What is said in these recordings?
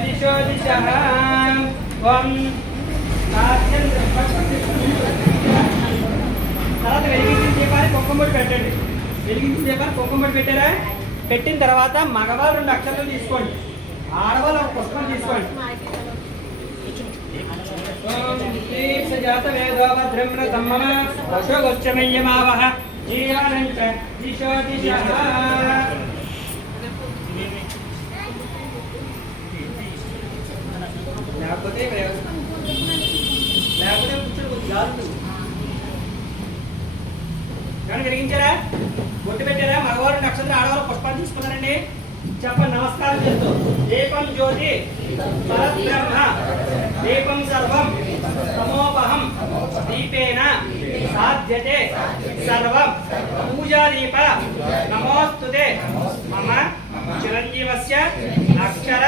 दिशो दिशः त्वं తర్వాత వెలిగించిన దీపాన్ని కుంకుమబొట్టు పెట్టండి. వెలిగించిన దీపాన్ని కుంకుమబొట్టు పెట్టారా? పెట్టిన తర్వాత మగవాళ్ళు 2 అక్షరాలు తీసుకోండి, ఆడవాళ్ళు ఒక పుష్పం తీసుకోండి. జాత వేదో భద్రం మమ అశోగోచ్చమయ్యమావహ జీవనంచ దిశో దిశః. లేకపోతే కూర్చొని జారుతుంది. కానీ వెలిగించారా? బొట్టు పెట్టారా? మగవారు నక్షత్రం, ఆడవారు పుష్పాలు తీసుకున్నారండి. చెప్పండి, నమస్కారం చేస్తూ. దీపం జ్యోతి పరబ్రహ్మ దీపం సర్వం తమోపహం దీపేన సాధ్యతే సర్వం పూజాదీప నమోస్తుతే మమ చిరంజీవస్య అక్షర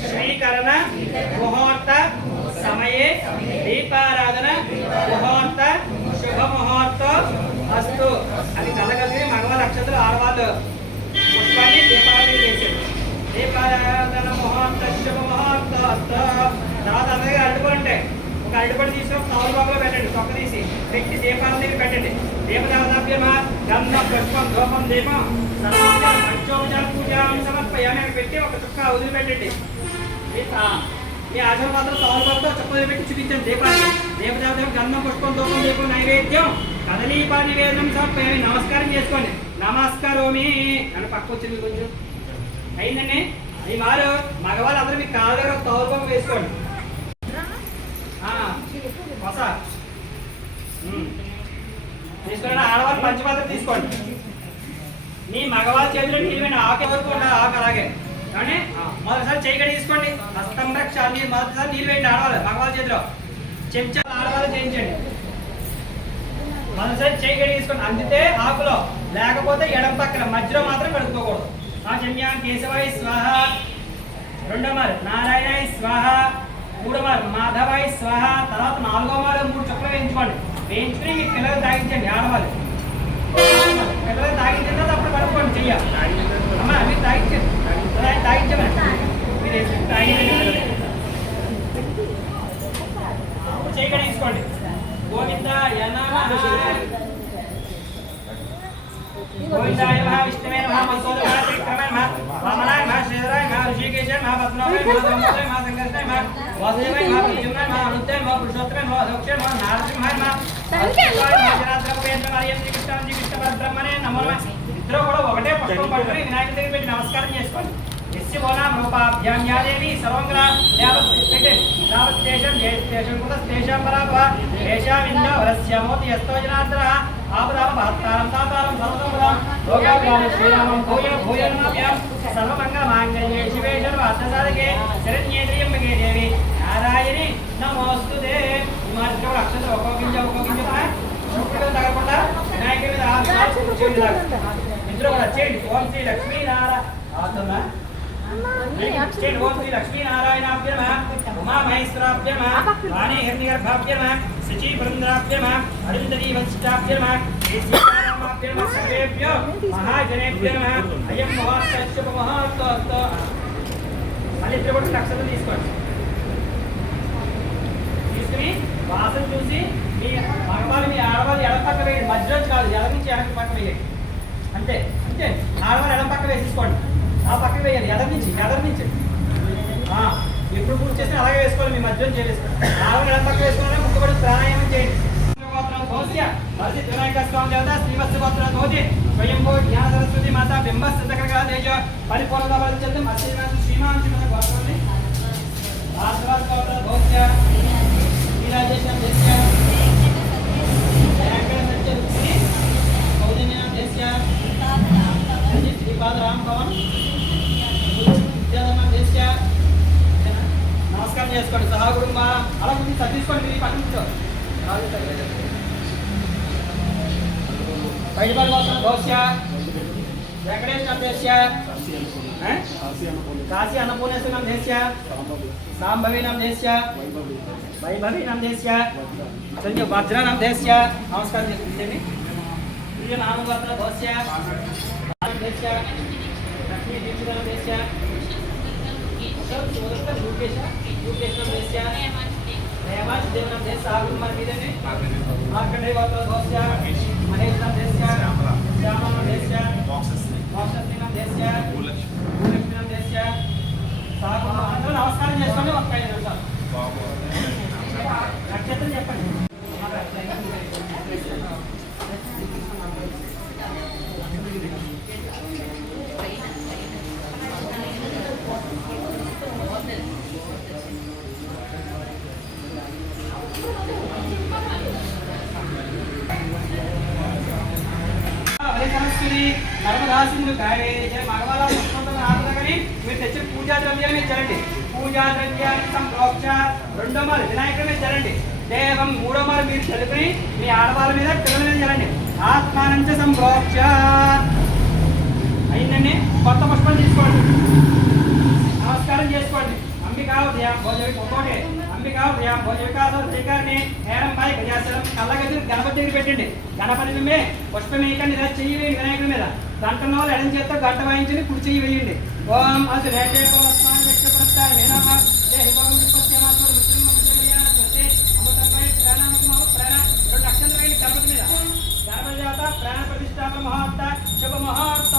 శ్రీకరణ ముహూర్త సమయే దీపారాధన ముహూర్త శుభ ముహూర్త అస్తు. అది కలగలిగి మగవాళ్ళ అక్షతలు, ఆడవాళ్ళు పుష్పాన్ని దీపారాధన చేసేది. దీపారాధన ముహూర్త శుభ ముహూర్త అస్తు. తర్వాత అందరికీ అరటిపళ్ళు ఉంటాయి. ఒక అరటిపళ్ళు తీసుకొని తవల బాబులో పెట్టండి, తొక్క తీసి పెట్టి దీపారాధన పెట్టండి. దీపదాదాభ్యమ గంధం పుష్పం ధూపం దీపం సర్వోపచార పంచోపచార పూజాం సమర్పయాన్ని పెట్టి ఒక చుక్క వదిలిపెట్టండి. మీ ఆచరణ మాత్రం తవల బాబుతో చుక్క పెట్టి చూపించండి. దీపాన్ని దీపదాదేవ గంధం పుష్పం ధూపం దీపం నైవేద్యం కదలీపా నివేదనం సమర్పయామి. నమస్కారం చేసుకోండి. నమస్కారోమి అని పక్క వచ్చింది కొంచెం అయిందండి. ఈ మారు మగవాళ్ళు అందరూ మీ కాళ్ళ దగ్గర తవల బాబు వేసుకోండి. తీసుకోండి. ఆడవాళ్ళు పంచపాత్ర తీసుకోండి. మీ మగవాళ్ళ చేతిలో నీళ్ళు ఆకు ఎవరుకోండి, ఆకు అలాగే కానీ మొదటిసారి చేయిగడ తీసుకోండి. హస్తం రక్ష మొదటిసారి నీళ్ళు వేయండి. ఆడవాళ్ళు మగవాళ్ళ చేతిలో చెంచా ఆడవాళ్ళు చేయించండి. మొదటిసారి చేయిగడ తీసుకోండి. అందితే ఆకులో, లేకపోతే ఎడం పక్కన మధ్యలో మాత్రం కడుక్కోకూడదు. ఆ జన్యాం కేశవాయ స్వాహ, రెండో మారు నారాయణాయ స్వాహ, మూడో మారు మాధవాయ స్వాహ. తర్వాత 4వ మారు 3 చుక్కలు వేయించుకోండి. వేయించుకుని మీ పిల్లలు తాగించండి. ఆడవాళ్ళు పిల్లలు తాగించిన తర్వాత అప్పుడు కడుక్కోండి. చెయ్యాలి అమ్మా, మీరు తాగించండి. తాగించమని మీరు తాగించండి. అప్పుడు చేయగడ తీసుకోండి. గోవిందాయ నమః గోవిందాయ నమః విష్ణువే నమః మధుసూదనాయ త్రివిక్రమాయ నమః వామనాయ నమః శ్రీధరాయ నమః ఋషికేశాయ నమః పద్మనాభాయ నమః దామోదరాయ నమః సంకర్షణాయ నమః వాసుదేవాయ నమః ప్రద్యుమ్నాయ నమః అనిరుద్ధాయ నమః పురుషోత్తమాయ నమః దక్షాయ నమః నారసింహాయ నమః సంకర్షణాయ నమః జనార్దనోపేంద్ర మరియం శ్రీకృష్ణ పరబ్రహ్మణే నమో నమః. ఇద్దరు కూడా ఒకటే పుష్పం పట్టుకుని వినాయకుడి దగ్గర పెట్టి నమస్కారం చేసుకోండి. ఎస్య బోనాం రూపాభ్యాం యాదేవి సర్వంగ్రా యావత్ పెట్టండి. యావత్ దేశం దేశం కుత దేశం పరాభవ దేశాం ఇంద్ర వరస్యామోతి యస్తో జనార్దనః ఆపదాం భక్తారం తాతారం సర్వసంపదాం లోకాభిరామ శ్రీరామం భూయ భూయన్మాభ్యాం సర్వమంగళమాంగళ్యే శివే సర్వార్థసాధకే శరణ్యే త్ర్యంబకే దేవి నారాయణి నమోస్తుతే. ఈ మార్గంలో అక్షంతలు ఒక్కొక్క తగకుండా వినాయకుడి మీద ఇందులో కూడా చేయండి. ఓం శ్రీ లక్ష్మీనారాయణ ఓం శ్రీ లక్ష్మీనారాయణాభ్య నమః ఉమామహేశ్వరాభ్య నమః వాణి హిరణ్యగర్భాభ్య నమః శచీ బృంద్రాభ్య నమః అరుంధతీ వశిష్ఠాభ్య నమః సీతారామాభ్య నమః సర్వేభ్యో మహాజనేభ్య నమః అయం ముహూర్త శుభ ముహూర్త. మళ్ళీ ఇద్దరు కూడా నక్షత్రం తీసుకోండి. తీసుకుని వాసన చూసి మీ మగవాళ్ళు మీ ఆడవాళ్ళు ఎడం పక్క వేయండి. మధ్యలో కాదు, ఎడం నుంచి ఎడం పక్క వేయండి. అంతే అంతే. ఆడవాళ్ళు ఎడం పక్క వేసేసుకోండి. ఆ పక్క వేయాలి. ఎడం నుంచి ఎప్పుడు పూర్తి చేస్తే అలాగే వేసుకోవాలి. మీ మధ్యలో చేసేసుకోండి. ఆడవాళ్ళు ఎడం పక్క వేసుకోవాలి. ముక్కుబడి ప్రాణాయామం చేయండి. వినాయక స్వామి దేవత శ్రీవత్స గోత్ర ధోతి స్వయంభూ జ్ఞాన సరస్వతి మాత బింబ స్థితకరగా తేజ పరిపూర్ణత పరిచయం అశ్రీమాన్ శ్రీమాన్ శ్రీమత గోత్రాన్ని భాస్కర్ గోత్ర ధోత్య విరాజేశం దేశ్య నమస్కారం చేసుకోండి. సహా కుటుంబ అలా కొంచెం చదివించుకోండి. మీరు పక్కన కూర్చో. బయటపడి కోసం దోశ్య వెంకటేశ్వర काशी अन्नपूर्णेश्वरी नाम देस्य सांभवी नाम देस्य वैभवी नाम देस्य संजय वज्र नाम देस्य नमस्कार देशनी प्रिय नाम वज्र देस्य नाम देस्य लक्ष्मी दीक्षित नाम देस्य सब सोदर युकेश नाम देस्य रेवाज देव नाम देस्य आगुन मार मीदने मार्कंडे वज्र देस्य महेश नाम देस्य श्याम नाम देस्य बॉक्सेस नाम देस्य నమస్కారం చేసుకోండి ఒక 5 నిమిషాలు నక్షత్రం చెప్పండి నర్మదాసింధు కావే మగవాళ్ళ ఆదరగని మీరు తెచ్చిన పూజా ద్రవ్యాన్ని ఇచ్చారండి పూజా ద్రవ్యాన్ని సంప్రోక్ష రెండో మారు వినాయకుడి మీద చల్లండి దేవం మూడో మారు మీరు చల్లుకుని మీ ఆడవాళ్ళ మీద పిల్లల మీద చల్లండి ఆత్మానంచ సంప్రోక్ష అయిందండి కొత్త పుష్పం తీసుకోండి నమస్కారం చేసుకోండి అంబికా ఉదయం భోజవి ఒక్కోటే అంబికా ఉదయం భోజ వికాస శ్రీకారిని నేరంపై గజాసనం కళ్ళగది గణపతి దగ్గర పెట్టండి గణపతి మీద పుష్పం వేయకండి ఇలా చెయ్యి వేయండి వినాయకుడి మీద గంట వాళ్ళు ఎడం చేత్తో గంట వాయించండి కుడి చెయ్యి వేయండి ఓం అది రెండు అక్షంతలు వేయండి గణపతి మీద గణపతి చేత ప్రాణ ప్రతిష్టాపన మహాత్త శుభ మహాత్త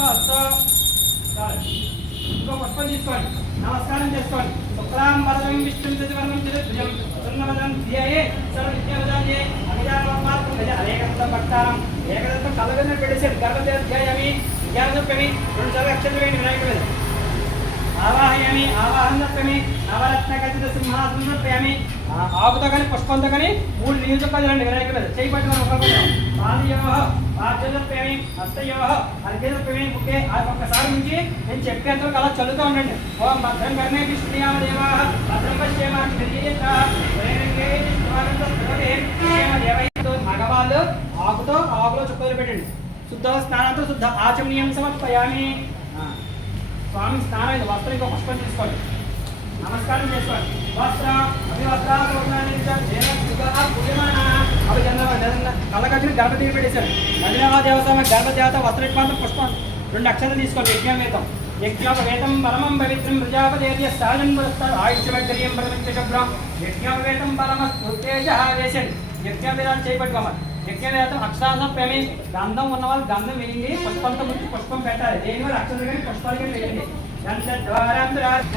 ఇంకో పుష్పం తీసుకోండి నమస్కారం చేసుకోండి శుక్లాం వరదం విష్ణుం శశివర్ణం చతుర్భుజం సువర్ణవదనం ధ్యేయే సర్వ విద్యావదాన్యే అభిజానమాత్రం గజ అనేకదంతం భక్తానం ఏకదంతం కలగన పెట్టేసాడు గణపతి ధ్యాయామి విద్యావదప్యమి 2 సార్లు అక్షంతలు వేయండి వినాయకుడి మీద ఆవాహయామి ఆవాహనప్యమి నవరత్నకచిత సింహాసనం సమర్పయామి ఆకుతో కానీ పుష్పంతో కానీ 3 నియోజకవర్గాలు రండి వినాయకుడి మీద చేయి పట్టుకొని ఒక్కొక్కరు పాదయోహ పాద్యదప్యమి హస్తయోహ అర్ఘ్యదప్యమి ముఖ్య ఒక్కసారి నుంచి నేను చెప్పేంతవరకు అలా చదువుతూ ఉండండి ఓం భద్రం కర్మే విష్ణుయామ దేవా భద్రం పశ్చేమ మగవాళ్ళు ఆకుతో ఆకులో చుక్కలు పెట్టండి శుద్ధ స్నానంతో శుద్ధ ఆచమనీయం సమర్పయామి స్వామి స్నానం వస్త్రం ఇంకో పుష్పం తీసుకోండి నమస్కారం చేసుకోండి వస్త్ర అభివస్త్ర కళ్ళకట్టిన గణపతి పెట్టేశారు మదిరావా దేవస్వామి గణపతి దేవత వస్త్రమాత్రం పుష్పం 2 అక్షరాలు తీసుకోండి యజ్ఞవేతం యజ్ఞోపవేతం పరమం పవిత్రం ప్రజాపదేవ్య సాధనం పురస్తారు ఆయుష్యవైద్యం పరమిత్య శుభ్రం యజ్ఞోపవేతం పరమస్తేజ వేసండి యజ్ఞవేదాలు చేపట్టుకోమని యజ్ఞవేతం అక్షరాసం ప్రేమి గంధం ఉన్న వాళ్ళు గంధం వేయండి పుష్పంతో ముందు పుష్పం పెట్టాలి దేని వల్ల అక్షరం కానీ పుష్పాలు కానీ వేయండి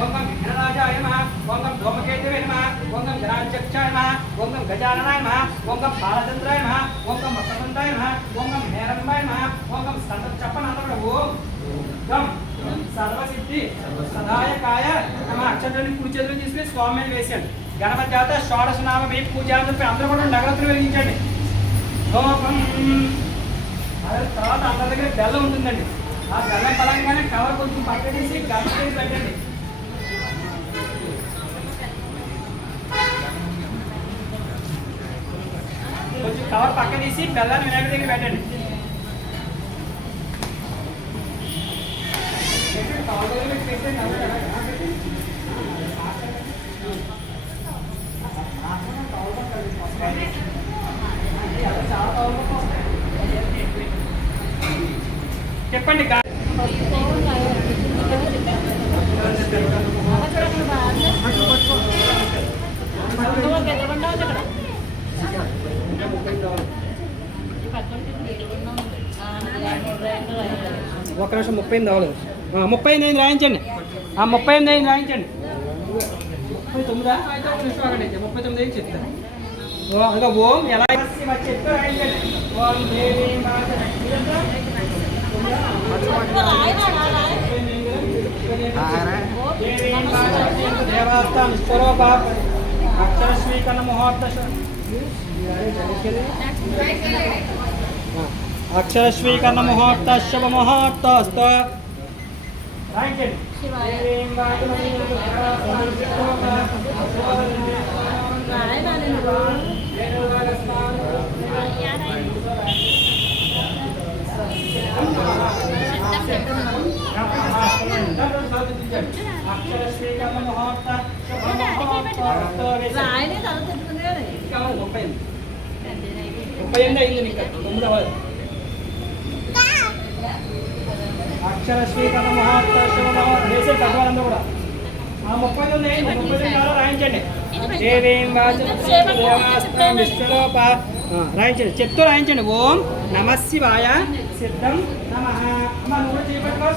ఓంగం విఘ్నరాజాయ నమః ఓంగం ధూమకేతువే నమః ఓంగం గణాధ్యక్షాయ నమః ఓంగం గజాననాయ నమః ఓంగం బాలచంద్రాయ నమః ఓంగం వక్రతుండాయ నమః ఓంగం హేరంబాయ నమః ఓంగం చెప్పని అందరూ ఓం గం సర్వసిద్ధి సదాయకాయ నమః అక్షరాన్ని కుడి చేతులు తీసుకుని స్వామి మీద వేసాడు గణపతి జాత షోడశ నామ మీ పూజ అందరూ కూడా నగరత్తులు వెలిగించండి తర్వాత అందరి దగ్గర బెల్లం ఉంటుందండి ఆ బెల్లం పలంగానే కవర్ కొంచెం పక్కనేసి గణపతి పెట్టండి కొంచెం కవర్ పక్క తీసి బెల్లాన్ని వినాయకుడి దగ్గర పెట్టండి చెప్పండి ఒక నిమిషం 38 అవ్వలేదు 38 రాయించండి 38 రాయించండి 39 అయితే ఒక నిమిషం ఆగండి 39 చెప్తాను ఇంకా ఓం ఎలా చెప్పి రాయించండి ఓం దేవి దేవాస్థాన్ స్వరూప అక్షరస్వీకరణ ముహూర్త అక్షరస్వీకరణ ముహూర్త శుభ ముహూర్త అక్షరశ్రీ కథ మహోత్సవ వేసే తత్వాలంతా కూడా 30 రాయించండి. దేవీం వాచలోప రాయించండి, చెప్తూ రాయించండి. ఓం నమ శివాయ సిద్ధం నమ. అమ్మ నువ్వు చేపట్టుకో.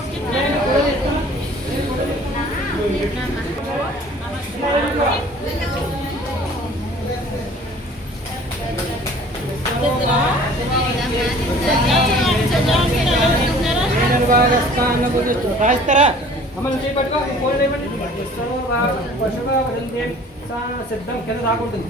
రాయిస్తారా? అమ్మ నువ్వు చేపట్టుకో. సిద్ధం కింద రాకుంటుంది.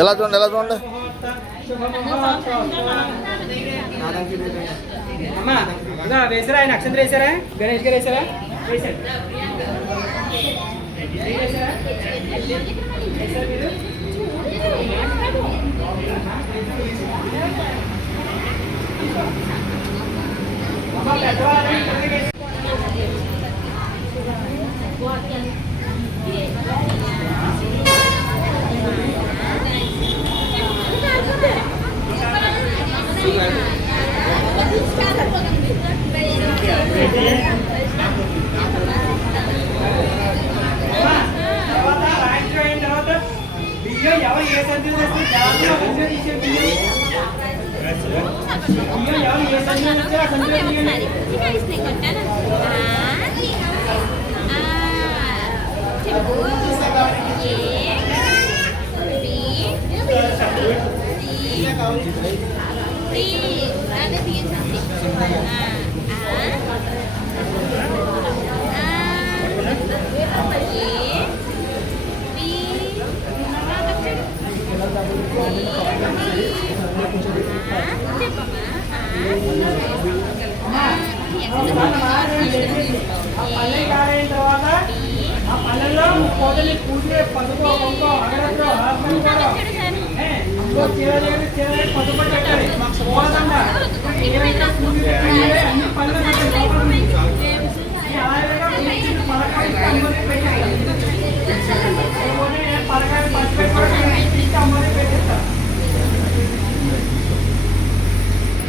ఎలా చూడండి, ఎలా చూడండి. అమ్మా ఇంకా వేసారా? ఆయన అక్షంతలు వేసారా? గణేష్ గారు వేసారా? వేసారు. ఎవరు ఏ సంచులు తెస్తే జాగ్రత్తగా సంచులు తీసే బియ్యం ఎవరు ఏ సంచులు తెస్తే ఆ సంచులు తీయండి. పల్లె కారైన తర్వాత ఆ పల్లెల్లో పొదలి పూజే పసుపు కుంకుమ అగరత్తో ఆత్మ కూడా చీర పసుపు పెట్టాలి.